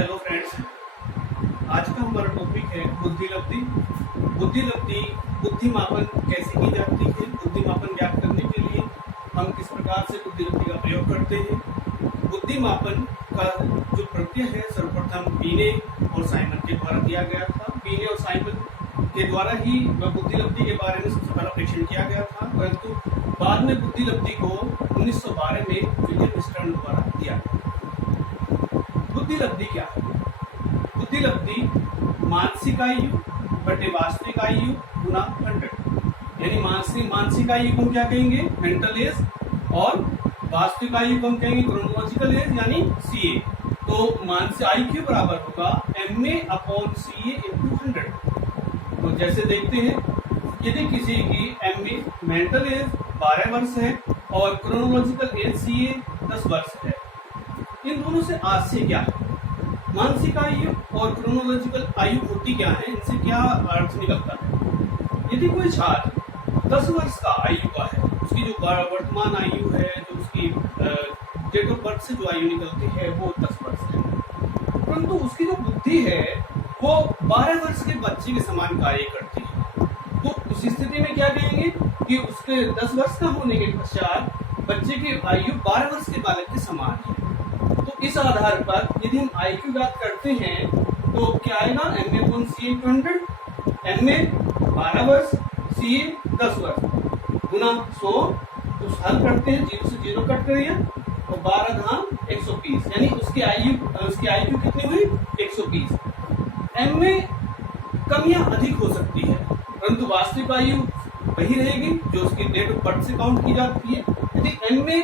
Hello friends, आज का हमारा टॉपिक है बुद्धिलब्धि। बुद्धिलब्धि बुद्धिमापन कैसे की जाती है, बुद्धिमापन ज्ञात करने के लिए हम किस प्रकार से बुद्धिलब्धि का प्रयोग करते हैं। बुद्धिमापन का जो प्रत्यय है सर्वप्रथम बीने और साइमन के द्वारा दिया गया था। बीने और साइमन के द्वारा ही बुद्धिलब्धि के बारे में सबसे पहला परीक्षण किया गया था, परंतु बाद में बुद्धिलब्धि को 1912 में विलियम स्टर्न द्वारा दिया गया। बुद्धिलब्धि क्या है? बुद्धिलब्धि मानसिक आयु बटे वास्तविक आयु गुना 100, यानी मानसिक आयु को हम क्या कहेंगे, मेंटल एज, और वास्तविक आयु को हम कहेंगे क्रोनोलॉजिकल एज यानी सीए। तो मानसिक आईक्यू बराबर होगा MA/CA × 100। तो जैसे देखते हैं, यदि किसी की MA मेंटल एज 12 वर्ष है और क्रोनोलॉजिकल एज CA 10 वर्ष है, इन दोनों से आज से क्या है, मानसिक आयु और क्रोनोलॉजिकल आयु होती क्या है, इनसे क्या अर्थ निकलता है। यदि कोई छात्र 10 वर्ष का आयु का है, उसकी जो वर्तमान आयु है, जो उसकी डेट ऑफ बर्थ से जो आयु निकलती है वो 10 वर्ष है, परंतु उसकी जो बुद्धि है वो 12 वर्ष के बच्चे के समान कार्य करती है, तो उस स्थिति में क्या कहेंगे कि उसके 10 वर्ष का होने के पश्चात बच्चे की आयु 12 वर्ष के बालक के समान है। तो इस आधार पर यदि हम आईक्यू ज्ञात करते हैं तो क्या आएगा, MA/CA × 100, MA 12 वर्ष, CA 10 वर्ष गुना 100। तो हल करते हैं, 0 से 0 कट करिए तो 12×120, यानी उसकी आयु कितनी हुई, 120। MA कम या अधिक हो सकती है, परंतु वास्तविक आयु वही रहेगी जो उसकी डेट ऑफ बर्थ से काउंट की जाती है। यदि MA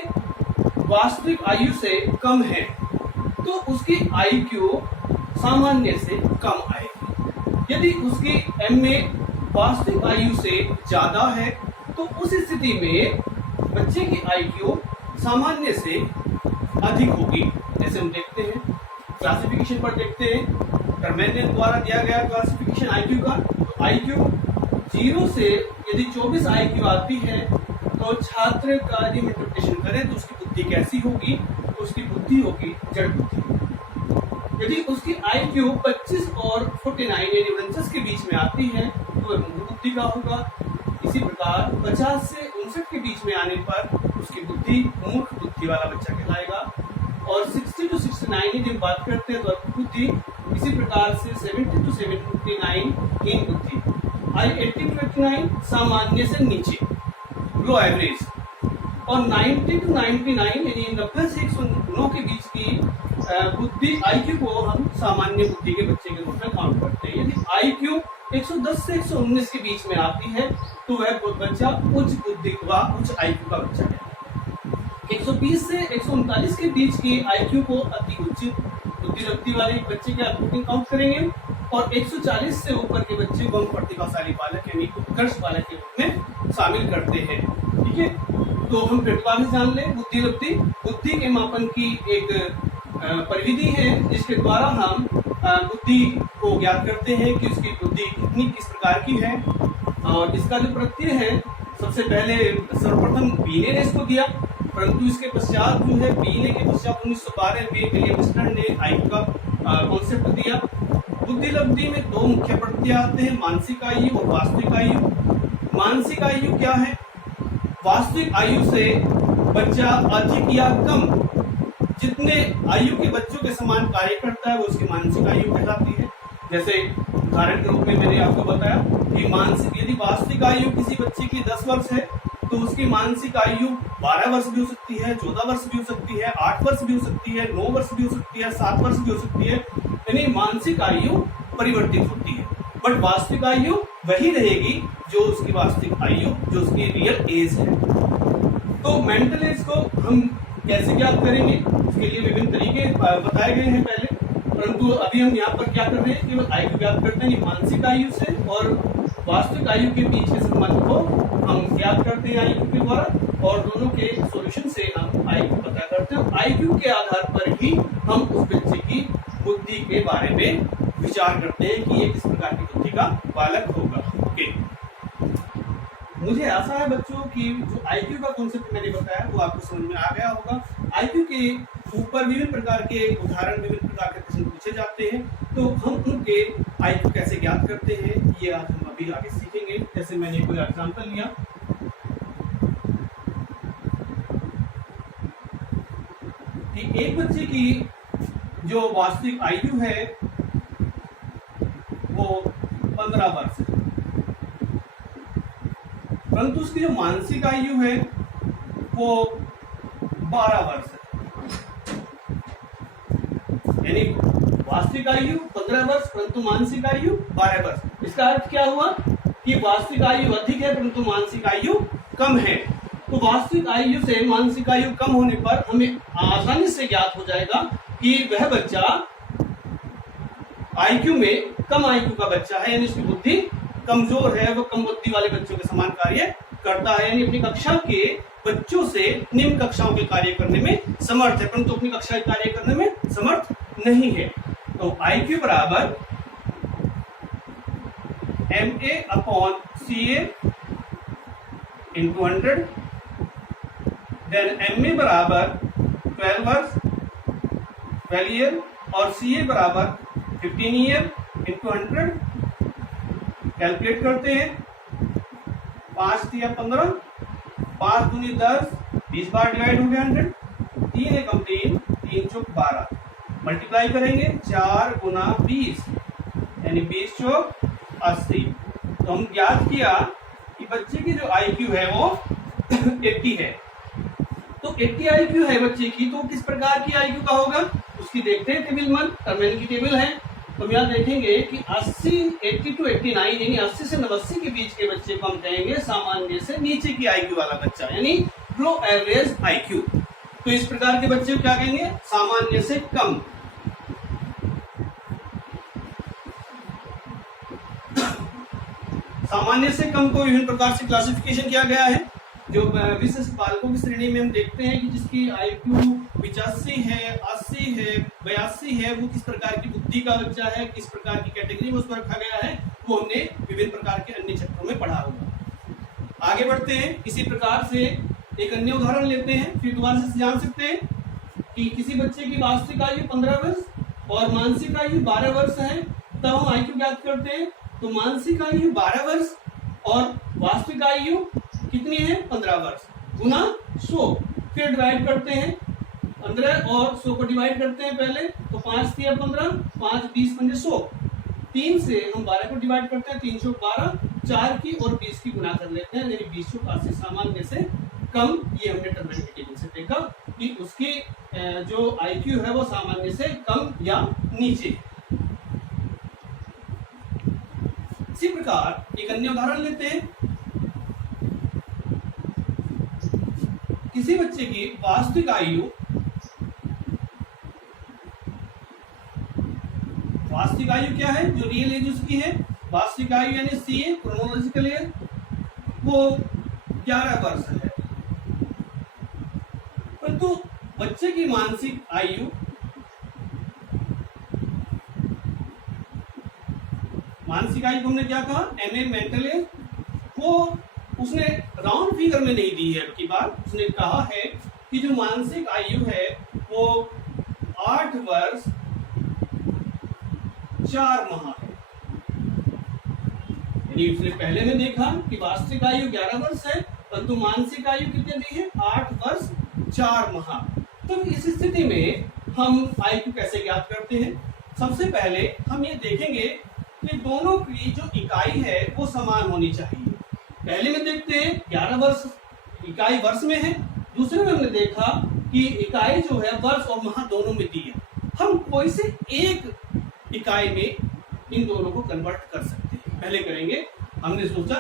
वास्तविक आयु से कम है तो उसकी आईक्यू सामान्य से कम आएगी। यदि उसकी MA वास्तविक आयु से ज्यादा है तो उस स्थिति में बच्चे की आईक्यू सामान्य से अधिक होगी। जैसे हम देखते हैं क्लासिफिकेशन पर, देखते हैं टर्मेनियन द्वारा दिया गया क्लासिफिकेशन आईक्यू का। तो आईक्यू 0 से यदि 24 आईक्यू आती है तो छात्र का यदि इंटरप्रिटेशन करें तो उसकी बुद्धि कैसी होगी, तो उसकी बुद्धि होगी जड़ बुद्धि। यदि उसकी आईक्यू 25 और 49 यानी 49 के बीच में आती है तो वह मूल बुद्धि का होगा। इसी प्रकार 50 से 59 के बीच में आने पर उसकी बुद्धि मूर्ख बुद्धि वाला बच्चा कहलाएगा। और 60 to 69 यदि हम बात करते हैं तो बुद्धि, इसी प्रकार से 70 to 79 हीन बुद्धि, 80 to 89 सामान्य से नीचे, लो एवरेज, और 90 to 99 यानी 90 से 109 के बीच की बुद्धि आईक्यू को हम सामान्य बुद्धि के बच्चे के रूप में काउंट करते हैं। यदि आईक्यू 110 से 119 के बीच में आती है तो वह बच्चा उच्च बुद्धि व उच्च आईक्यू का बच्चा है। 120 से 139 के बीच की आईक्यू को अति उच्च बुद्धिलब्धि वाले बच्चे के अकॉर्डिंग काउंट करेंगे, और 140 से ऊपर के बच्चे को हम प्रतिभाशाली बालक यानी उत्कर्ष बालक के रूप में शामिल करते हैं। ठीक है, तो हम प्रतिभा भी जान लें। बुद्धिलब्धि बुद्धि के मापन की एक परिविधि है जिसके द्वारा हम बुद्धि को ज्ञात करते हैं कि उसकी बुद्धि कितनी किस प्रकार की है। और इसका जो प्रत्यय है, सबसे पहले सर्वप्रथम बीने ने इसको दिया, परंतु इसके पश्चात जो है बीने के पश्चात 1912 में विलियम स्टर्न ने आयु का कॉन्सेप्ट दिया। बुद्धिलब्धि में 2 मुख्य प्रत्यय आते हैं, मानसिक आयु और वास्तविक आयु। मानसिक आयु क्या है, वास्तविक आयु से बच्चा अधिक या कम जितने आयु के बच्चों के समान कार्य करता है वो उसकी मानसिक आयु कहलाती है। जैसे उदाहरण के रूप में मैंने आपको बताया कि मानसिक यदि वास्तविक आयु किसी बच्चे की 10 वर्ष है तो उसकी मानसिक आयु 12 वर्ष भी हो सकती है, 14 वर्ष भी हो सकती है, 8 वर्ष भी हो सकती है, 9 वर्ष भी हो सकती है, 7 वर्ष भी हो सकती है, यानी मानसिक आयु परिवर्तित होती है, बट वास्तविक आयु वही रहेगी जो उसकी वास्तविक आयु, जो उसकी रियल एज है। तो मेंटल एज को हम कैसे ज्ञात करेंगे, उसके लिए विभिन्न तरीके बताए गए हैं पहले, परंतु अभी हम यहाँ पर क्या कर रहे हैं, केवल आयु ज्ञात करते हैं। मानसिक आयु से और वास्तविक आयु के बीच के संबंध को हम ज्ञात करते हैं आईक्यू के द्वारा, और दोनों के सॉल्यूशन से हम आईक्यू पता करते हैं। आईक्यू के आधार पर ही हम उस बच्चे की बुद्धि के बारे में विचार करते हैं कि ये किस प्रकार की बुद्धि का बालक होगा। ओके, मुझे आशा है बच्चों कि जो आईक्यू का कॉन्सेप्ट मैंने बताया वो आपको समझ में आ गया होगा। आईक्यू के ऊपर विभिन्न प्रकार के उदाहरण, विभिन्न प्रकार के प्रश्न पूछे जाते हैं, तो हम उनके IQ कैसे ज्ञात करते हैं ये आज हम अभी आगे सीखेंगे। जैसे मैंने कोई एग्जांपल लिया कि एक बच्चे की जो वास्तविक IQ है वो 15 वर्ष है, परंतु उसकी जो मानसिक आयु है वो 12 वर्ष है। यानी वास्तविक आयु 15 वर्ष परंतु मानसिक आयु 12 वर्ष। इसका अर्थ क्या हुआ कि वास्तविक आयु अधिक है परंतु मानसिक आयु कम है। तो वास्तविक आयु से मानसिक आयु कम होने पर हमें आसानी से ज्ञात हो जाएगा कि वह बच्चा IQ में कम IQ का बच्चा है, यानी उसकी बुद्धि कमजोर है, वो कम बुद्धि वाले बच्चों के समान कार्य करता है, यानी अपनी कक्षा के बच्चों से निम्न कक्षाओं के कार्य करने में समर्थ है, परंतु अपनी कक्षा के कार्य करने में समर्थ नहीं है। तो IQ बराबर MA/CA into 100, देन MA बराबर 12 वर्ष 12 ईयर और CA बराबर 15 ईयर into 100। कैलकुलेट करते हैं, 5 तिया 15, 5 दूनी 10, 20 बार डिवाइड हो गया 100, 3 एकम 3, 3 चौक 12, मल्टीप्लाई करेंगे 4 गुना 20 यानी 20 चौक 80। तो हम ज्ञात किया कि बच्चे की जो IQ है वो 80 है। तो 80 IQ है बच्चे की, तो किस प्रकार की IQ का होगा उसकी देखते हैं टेबल 1, टर्मिनल की टेबल है। तो हम यहाँ देखेंगे कि 80 to 89 यानी 80 से 89 के बीच के बच्चे को हम कहेंगे सामान्य से नीचे की IQ वाला बच्चा, यानी लो एवरेज IQ। तो इस प्रकार के बच्चे को क्या कहेंगे, सामान्य से कम। सामान्य से कम को विभिन्न प्रकार से क्लासिफिकेशन किया गया है। जो विशिष्ट बालकों की श्रेणी में हम देखते हैं कि जिसकी IQ 85 है, 80 है, 82 है, वो किस प्रकार की बुद्धि का बच्चा है, किस प्रकार की कैटेगरी में उसको रखा गया है, वो हमने विभिन्न प्रकार के अन्य चैप्टरों में पढ़ा होगा। आगे बढ़ते हैं, इसी प्रकार से एक अन्य उदाहरण लेते हैं, फिर दोबारा से जान सकते हैं कि किसी बच्चे की वास्तविक आयु 15 वर्ष और मानसिक आयु 12 वर्ष है, तब हम IQ ज्ञात करते हैं। तो मानसिक आयु 12 वर्ष और वास्तविक आयु कितनी है 15 वर्ष गुना 100, फिर डिवाइड करते हैं 15 और 100 को डिवाइड करते हैं पहले। तो 5 तिया 15, 5 20 पंजे 100, 3 से हम 12 को डिवाइड करते हैं, 3 चौक 12, 4 की और 20 की गुना कर लेते हैं, यानी 20 चौक 80 सामान्य से कम। ये हमने टर्मिनल की टेबल से देखा कि उसकी जो IQ है वो सामान्य से कम या नीचे। इसी प्रकार एक अन्य उदाहरण लेते हैं, किसी बच्चे की वास्तविक आयु क्या है, जो रियल एज उसकी है, वास्तविक आयु यानी CA क्रोनोलॉजिकल एज, वो 11 वर्ष है। परंतु बच्चे की मानसिक आयु को हमने क्या कहा, MA मेंटल एज, वो उसने राउंड फिगर में नहीं दी है की बार, उसने कहा है कि जो मानसिक आयु है वो 8 वर्ष 4 माह है। यानी उसने पहले में देखा कि वास्तविक आयु 11 वर्ष है परंतु मानसिक आयु कितने दी है, 8 वर्ष 4 माह। तो इस स्थिति में हम IQ कैसे ज्ञात करते हैं, सबसे पहले हम ये देखेंगे कि दोनों की जो इकाई है वो समान होनी चाहिए। पहले में देखते हैं 11 वर्ष इकाई वर्ष में है, दूसरे में हमने देखा कि इकाई जो है वर्ष और माह दोनों में दी है। हम कोई से एक इकाई में इन दोनों को कन्वर्ट कर सकते हैं। पहले करेंगे, हमने सोचा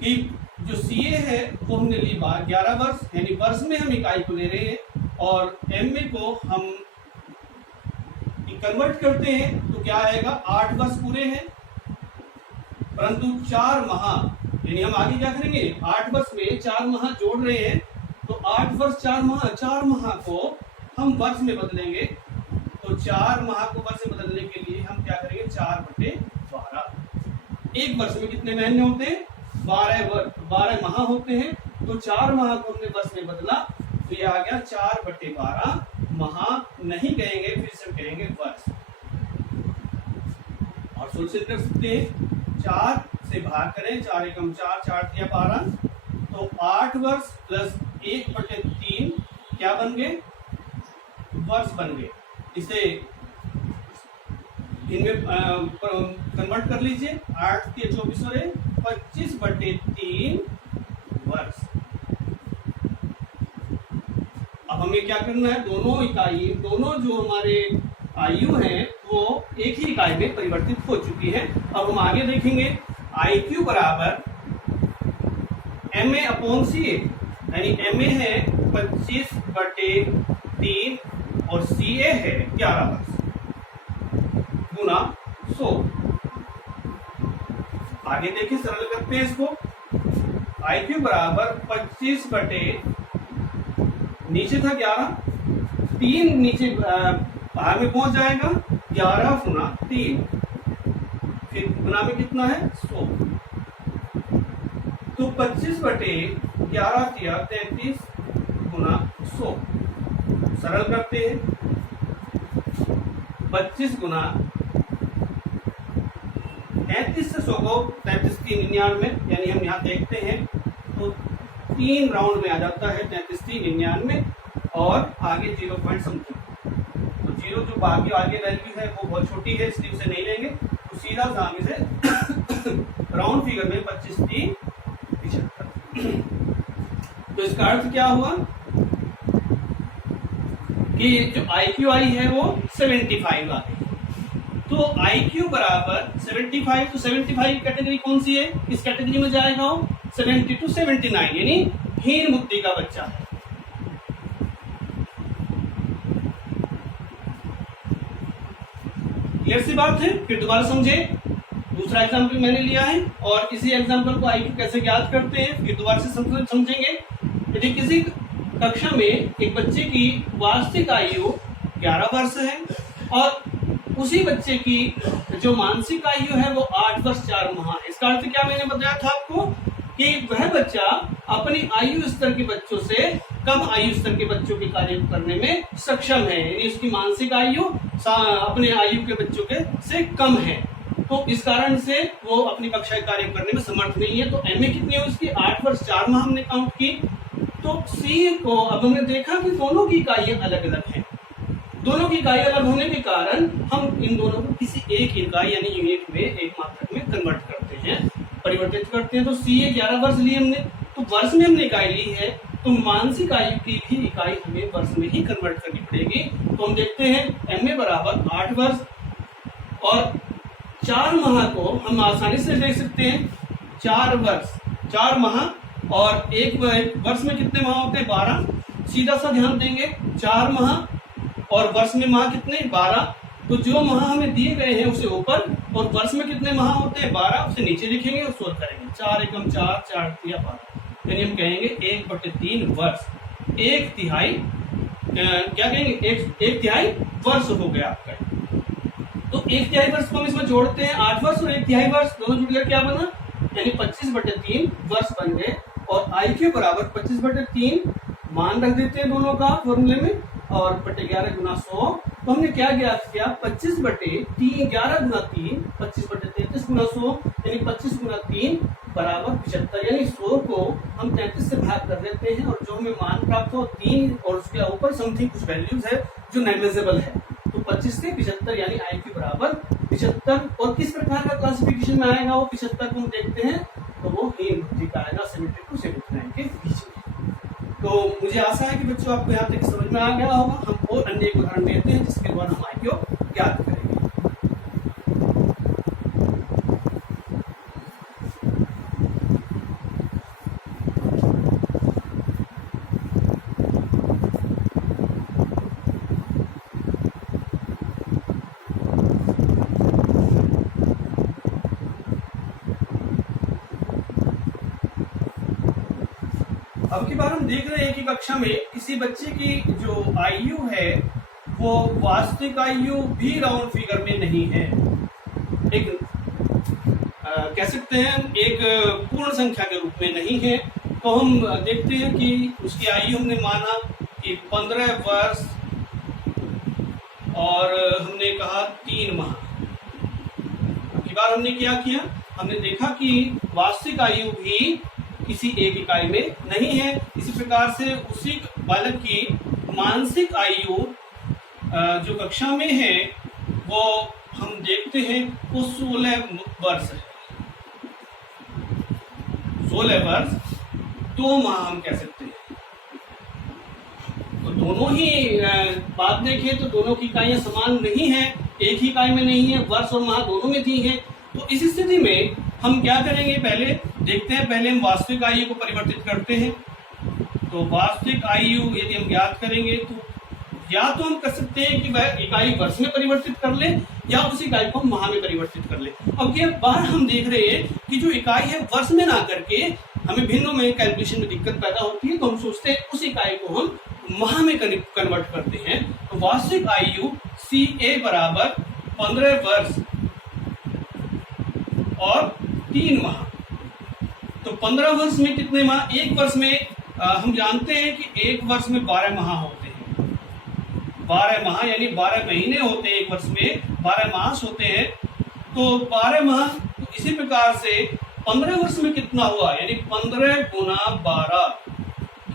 कि जो CA है वो हमने ली 11 वर्ष, यानी वर्ष में हम इकाई को ले रहे हैं, और MA को हम कन्वर्ट करते हैं तो क्या आएगा, 8 वर्ष पूरे हैं परंतु 4 माह, यानी हम आगे क्या करेंगे, 8 वर्ष में 4 माह जोड़ रहे हैं, तो 8 वर्ष 4 माह को हम वर्ष में बदलेंगे। तो 4 माह को वर्ष में बदलने के लिए हम क्या करेंगे, 4/12। एक वर्ष में कितने महीने होते हैं, 12 माह होते हैं। तो 4 माह को हमने वर्ष में बदला, तो ये आ गया 4/12 माह नहीं कहेंगे, फिर से कहेंगे वर्ष। और सोल्यूशन कर सकते हैं, 4 से भाग करें, 4 एकम 4, 4 तिया 12, तो 8 वर्ष प्लस 1/3 क्या बन गए, वर्ष बन गए। इसे इनमें कन्वर्ट कर लीजिए, 8 तिया 24 हो रहे, 25/3 वर्ष। अब हमें क्या करना है, दोनों इकाई, दोनों जो हमारे आयु है वो एक ही इकाई में परिवर्तित हो चुकी है। अब हम आगे देखेंगे, IQ बराबर MA/CA, यानी MA है 25/3 और CA है 11 वर्ष गुना 100। आगे देखिए, सरल करते हैं इसको। IQ बराबर 25 बटे, नीचे था 11, 3 नीचे बाहर में पहुंच जाएगा, 11 गुना 3, फिर गुना में कितना है 100, तो 25 बटे 11 तिया 33 गुना 100। सरल करते हैं, 25 गुना 33 से 100 को 33 3 99, यानी हम यहाँ देखते हैं तो 3 राउंड में आ जाता है, 33 3 99, और आगे 0 पॉइंट समथिंग, तो 0 जो बाकी आगे वैल्यू है वो बहुत छोटी है, इसलिए उसे नहीं लेंगे, तो सीधा सामने से राउंड फिगर में 25 3 75। तो इसका अर्थ क्या हुआ कि जो IQI है वो 75 आ गई। तो IQ बराबर 75, तो 75 कैटेगरी कौन सी है, इस कैटेगरी में जाएगा वो 70 to 79, यानी हीन बुद्धि का बच्चा है। क्लियर सी बात है, फिर दोबारा समझे। दूसरा एग्जाम्पल मैंने लिया है, और इसी एग्जाम्पल को IQ कैसे ज्ञात करते हैं फिर दोबारा से समझेंगे। यदि किसी कक्षा में एक बच्चे की वास्तविक आयु 11 वर्ष है और उसी बच्चे की जो मानसिक आयु है वो 8 वर्ष 4 माह है, इसका अर्थ क्या मैंने बताया था आपको कि वह बच्चा अपनी आयु स्तर के बच्चों से कम आयु स्तर के बच्चों के कार्य करने में सक्षम है, यानी उसकी मानसिक आयु अपने आयु के बच्चों के से कम है, तो इस कारण से वो अपनी कक्षा कार्य करने में समर्थ नहीं है। तो MA कितनी है उसकी, 8 वर्ष 4 माह हमने काउंट की। तो C को अब हमने देखा कि दोनों की इकाइयां अलग अलग हैं, दोनों की इकाई अलग होने के कारण हम इन दोनों को किसी एक इकाई यानी यूनिट में, एक मात्रक में कन्वर्ट करते हैं, परिवर्तित करते हैं। तो CA 11 वर्ष ली हमने, तो वर्ष में हमने इकाई ली है, तो मानसिक आयु की भी इकाई हमें वर्ष में ही कन्वर्ट करनी पड़ेगी। तो हम देखते हैं MA बराबर 8 वर्ष और 4 माह को हम आसानी से देख सकते हैं, 4 वर्ष 4 माह, और एक वर्ष में कितने माह होते हैं, 12, सीधा सा ध्यान देंगे, 4 माह और वर्ष में माह कितने, 12, तो जो माह हमें दिए गए हैं उसे ऊपर, और वर्ष में कितने माह होते हैं, 12, उसे नीचे लिखेंगे और सोल्व करेंगे, 4 एकम 4, 4 तिया 12, यानी हम कहेंगे 1/3 वर्ष, 1/3 क्या कहेंगे, 1/3 वर्ष हो गया आपका। तो 1/3 वर्ष को हम इसमें जोड़ते हैं, 8 वर्ष और 1/3 वर्ष दोनों जुड़ कर क्या बना, यानी 25/3 वर्ष बन गए। और IQ बराबर 25/3 मान रख देते हैं दोनों का फॉर्मूले में, और बटे 11 गुना 100, तो हमने क्या ज्ञात किया, 25/3 11 गुना 3, 25/33 गुना 100, यानी 25 गुना 3 बराबर 75, यानी 100 को हम 33 से भाग कर देते हैं, और जो हमें मान प्राप्त हो 3 और उसके ऊपर समथिंग कुछ वैल्यूज है जो नेग्लिजिबल है, तो 25 से 75, यानी IQ बराबर 75। और किस प्रकार का क्लासिफिकेशन में आएगा वो 75 को हम देखते हैं, तो वो हीन बुद्धि का आएगा 70 to 79 के बीच में। तो मुझे आशा है कि बच्चों आपको यहाँ तक समझ में आ गया होगा। हम और अन्य एक उदाहरण देते हैं जिसके बाद हम IQ ज्ञात करेंगे। अब की बार हम देख रहे हैं कि कक्षा में किसी बच्चे की जो आयु है वो वास्तविक आयु भी राउंड फिगर में नहीं है, एक कह सकते हैं एक पूर्ण संख्या के रूप में नहीं है। तो हम देखते हैं कि उसकी आयु हमने माना कि 15 वर्ष और हमने कहा 3 माह, बार हमने क्या किया, हमने देखा कि वास्तविक आयु भी किसी एक इकाई में नहीं है। इसी प्रकार से उसी बालक की मानसिक आयु जो कक्षा में है वो हम देखते हैं वो 16 वर्ष है। 16 वर्ष 2 माह हम कह सकते हैं। तो दोनों ही बात देखें तो दोनों की इकाइयां समान नहीं है, एक ही इकाई में नहीं है, वर्ष और माह दोनों में दी है। तो इस स्थिति में हम क्या करेंगे, पहले देखते हैं, पहले हम वास्तविक आयु को परिवर्तित करते हैं। तो वास्तविक आयु यदि हम ज्ञात करेंगे तो या तो हम कर सकते हैं कि वह इकाई वर्ष में परिवर्तित कर ले या उस इकाई को हम माह में परिवर्तित कर ले। अब ये बार हम देख रहे हैं कि जो इकाई है वर्ष में ना करके हमें भिन्नों में कैलकुलेशन में दिक्कत पैदा होती है, तो हम सोचते हैं उस इकाई को हम माह में कन्वर्ट करते हैं। तो वास्तविक आयु CA बराबर 15 वर्ष और 3 माह। तो 15 वर्ष में कितने माह, एक वर्ष में हम जानते हैं कि एक वर्ष में 12 माह होते हैं। 12 माह यानी 12 महीने होते हैं, एक वर्ष में 12 मास होते हैं। तो 12 माह, तो इसी प्रकार से 15 वर्ष में कितना हुआ, यानी 15 गुना 12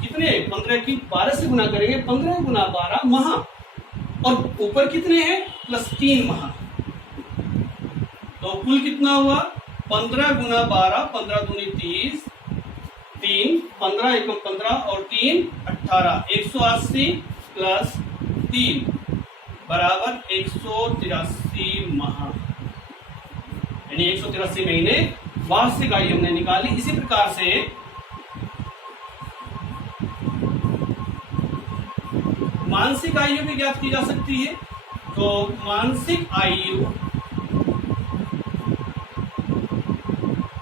कितने, 15 की 12 से गुना करेंगे, 15 गुना 12 माह, और ऊपर कितने हैं प्लस 3 माह। तो कुल कितना हुआ 15 गुना 12, 15 दूनी 30, 3 15 एकम 15 और 3 18, 180 प्लस 3 बराबर 183 माह, यानी 183 महीने वार्षिक आयु हमने निकाली। इसी प्रकार से मानसिक आयु भी ज्ञात की जा सकती है। तो मानसिक आयु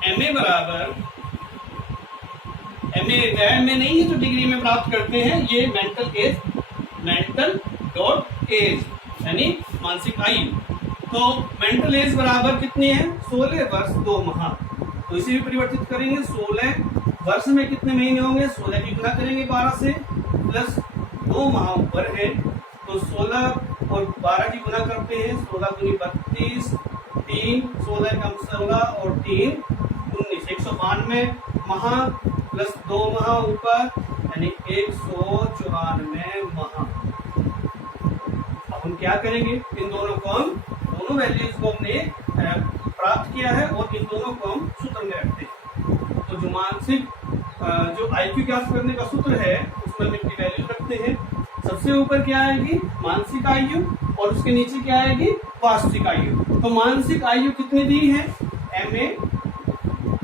MA बराबर, MA में नहीं है तो डिग्री में प्राप्त करते हैं, ये mental age, mental dot age यानी मानसिक आयु। तो मेंटल एज बराबर कितनी है, 16 वर्ष 2 माह। तो इसे भी परिवर्तित करेंगे, 16 वर्ष में कितने महीने होंगे, 16 की गुना करेंगे 12 से, प्लस 2 माह ऊपर है, तो 16 और 12 की गुना करते हैं, 16 दूनी 32, 3 16 कम 16 और 3 19, 192 माह प्लस 2 माह ऊपर यानी 194 माह। अब हम क्या करेंगे, इन दोनों को हम, दोनों वैल्यूज को हमने प्राप्त किया है और इन दोनों को हम सूत्र में रखते हैं। तो जो मानसिक जो IQ ज्ञात करने का सूत्र है उसमें हम इनकी वैल्यू रखते हैं। सबसे ऊपर क्या आएगी, मानसिक आयु, और उसके नीचे क्या आएगी, वास्तविक आयु। तो मानसिक आयु कितनी दी है, MA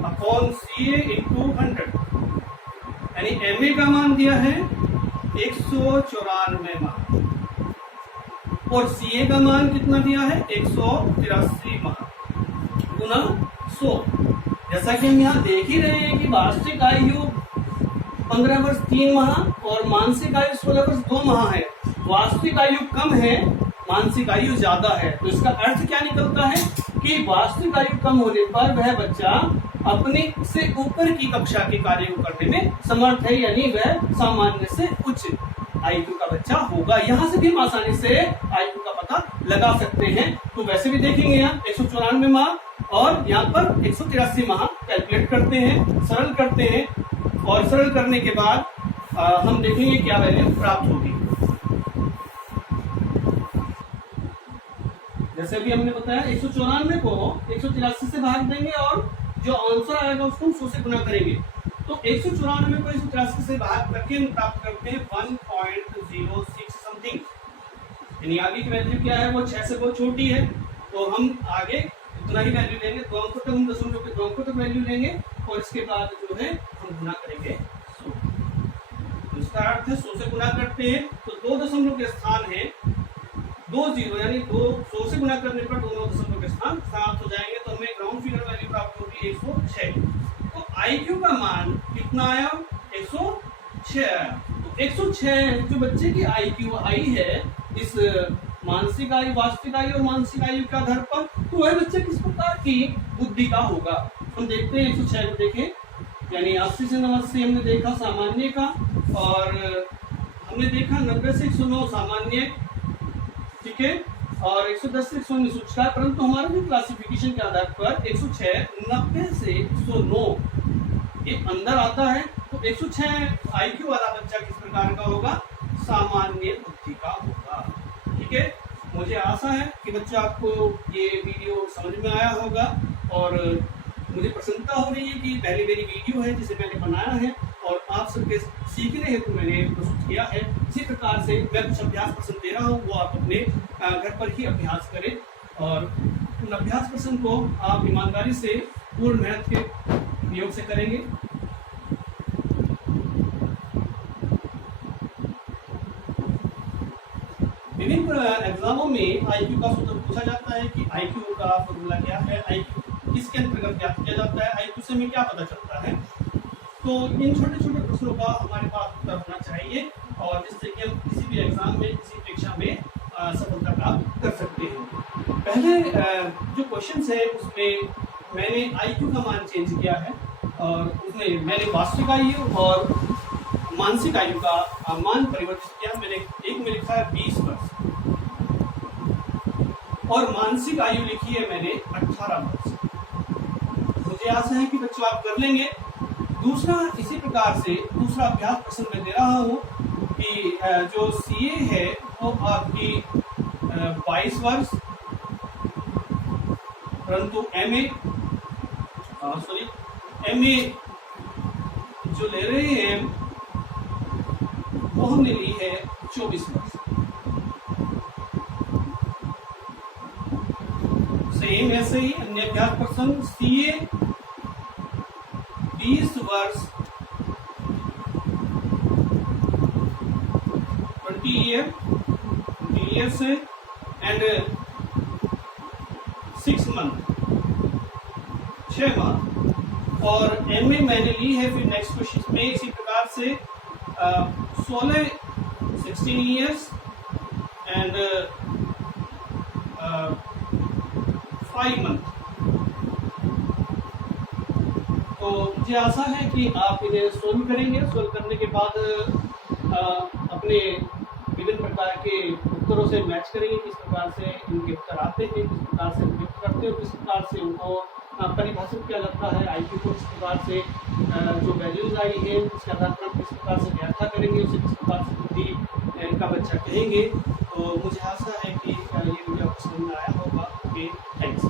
अपॉन CA इंटू 100, यानी MA का मान दिया है 194 माह और CA का मान कितना दिया है 183 माह गुना 100। जैसा कि हम यहाँ देख ही रहे हैं कि वार्षिक आयु 15 वर्ष 3 माह और मानसिक आयु 16 वर्ष 2 माह है। वास्तविक आयु कम है, मानसिक आयु ज्यादा है। तो इसका अर्थ क्या निकलता है कि वास्तविक आयु कम होने पर वह बच्चा अपने से ऊपर की कक्षा के कार्य को करने में समर्थ है, यानी वह सामान्य से उच्च IQ का बच्चा होगा। यहाँ से भी हम आसानी से IQ का पता लगा सकते हैं। तो वैसे भी देखेंगे यहाँ 194 माह और यहाँ पर 183 माह कैलकुलेट करते हैं, सरल करते हैं, और सरल करने के बाद हम देखेंगे क्या वैल्यू प्राप्त होगी। जैसे भी हमने बताया 194 को 183 से भाग देंगे और जो आंसर आएगा उसको हम 100 से गुना करेंगे। तो 194 को 183 से भाग करके हम प्राप्त करते हैं 1.06 समथिंग, यानी आगे की वैल्यू क्या है, वो 6 से बहुत छोटी है। तो हम आगे इतना ही वैल्यू लेंगे, 2 अंकों तक हम दशमलव के 2 अंकों तक वैल्यू लेंगे और इसके बाद जो है हम गुना करेंगे 100। तो इसका अर्थ है 100 से गुना करते हैं तो 2 दशमलव के स्थान है 2 0, यानी 100 से गुना करने पर दोनों दशमलव के स्थान 7 हो जाएंगे। तो हमें ग्राउंड फिगर वैल्यू प्राप्त होगी 106। तो IQ का मान कितना आया, 106 आया। तो 106 जो बच्चे की IQ आई है इस मानसिक आयु, वास्तविक आयु और मानसिक आयु के आधार पर, तो वह बच्चा किस प्रकार की बुद्धि का होगा। हम देखते हैं 106 को देखें, यानी 80 से 89 हमने देखा सामान्य का, और हमने देखा 90 से 109 सामान्य, ठीक है। और 110 से 119 उच्च है, परंतु हमारे भी क्लासिफिकेशन के आधार पर 106 90 से 109 ये अंदर आता है। तो 106 आईक्यू वाला बच्चा किस प्रकार का होगा? सामान्य बुद्धि का होगा। ठीक है, मुझे आशा है कि बच्चा आपको ये वीडियो समझ में आया होगा और मुझे प्रसन्नता हो रही है कि पहली मेरी वीडियो है जिसे मैंने बनाया है और आप सबके सीखने हेतु मैंने प्रस्तुत किया है। इसी प्रकार से मैं कुछ अभ्यास प्रश्न दे रहा हूँ, वो आप अपने घर पर ही अभ्यास करें और उन अभ्यास प्रश्न को आप ईमानदारी से पूर्ण मेहनत के प्रयोग से करेंगे। विभिन्न एग्जामों में आईक्यू का सूत्र पूछा जाता है कि आईक्यू का फॉर्मूला क्या है, आईक्यू किसके अंतर्गत ज्ञात किया जाता है, आईक्यू से हमें क्या पता चलता है। तो इन छोटे छोटे प्रश्नों का हमारे पास उत्तर होना चाहिए और जिससे कि हम किसी भी एग्जाम में, किसी परीक्षा में सफलता प्राप्त कर सकते हैं। पहले जो क्वेश्चन है उसमें मैंने आईक्यू का मान चेंज किया है और उसमें मैंने वास्तविक आयु और मानसिक आयु का मान परिवर्तित किया। मैंने एक में लिखा है 20 वर्ष और मानसिक आयु लिखी है मैंने 18 वर्ष। मुझे आशा है कि बच्चों आप कर लेंगे। दूसरा इसी प्रकार से दूसरा अभ्यास प्रश्न मैं दे रहा हूँ कि जो सीए है वो आपकी 22 वर्ष, परंतु एमए जो ले रहे हैं वो हमने ली है 24 वर्ष। सेम ऐसे ही अन्य अभ्यास प्रश्न सीए 20 वर्ष 20 years एंड 6 month 6 माह। और एमए मैंने ली है फिर नेक्स्ट क्वेश्चन में इसी प्रकार से 16 years एंड 5 month। तो मुझे आशा है कि आप इन्हें सोल्व करेंगे। सोल्व करने के बाद अपने विभिन्न प्रकार के उत्तरों से मैच करेंगे, किस प्रकार से इनके उत्तर आते हैं, किस प्रकार से व्यक्त करते हैं, किस प्रकार से उनको परिभाषित किया जाता है। आईक्यू को किस प्रकार से जो वैल्यूज आई है उसके आधार पर किस प्रकार से व्याख्या करेंगे, उसे किस प्रकार से बुद्धि का बच्चा कहेंगे। तो मुझे आशा है कि ये वीडियो आपको समझ में आया होगा। Okay, thanks.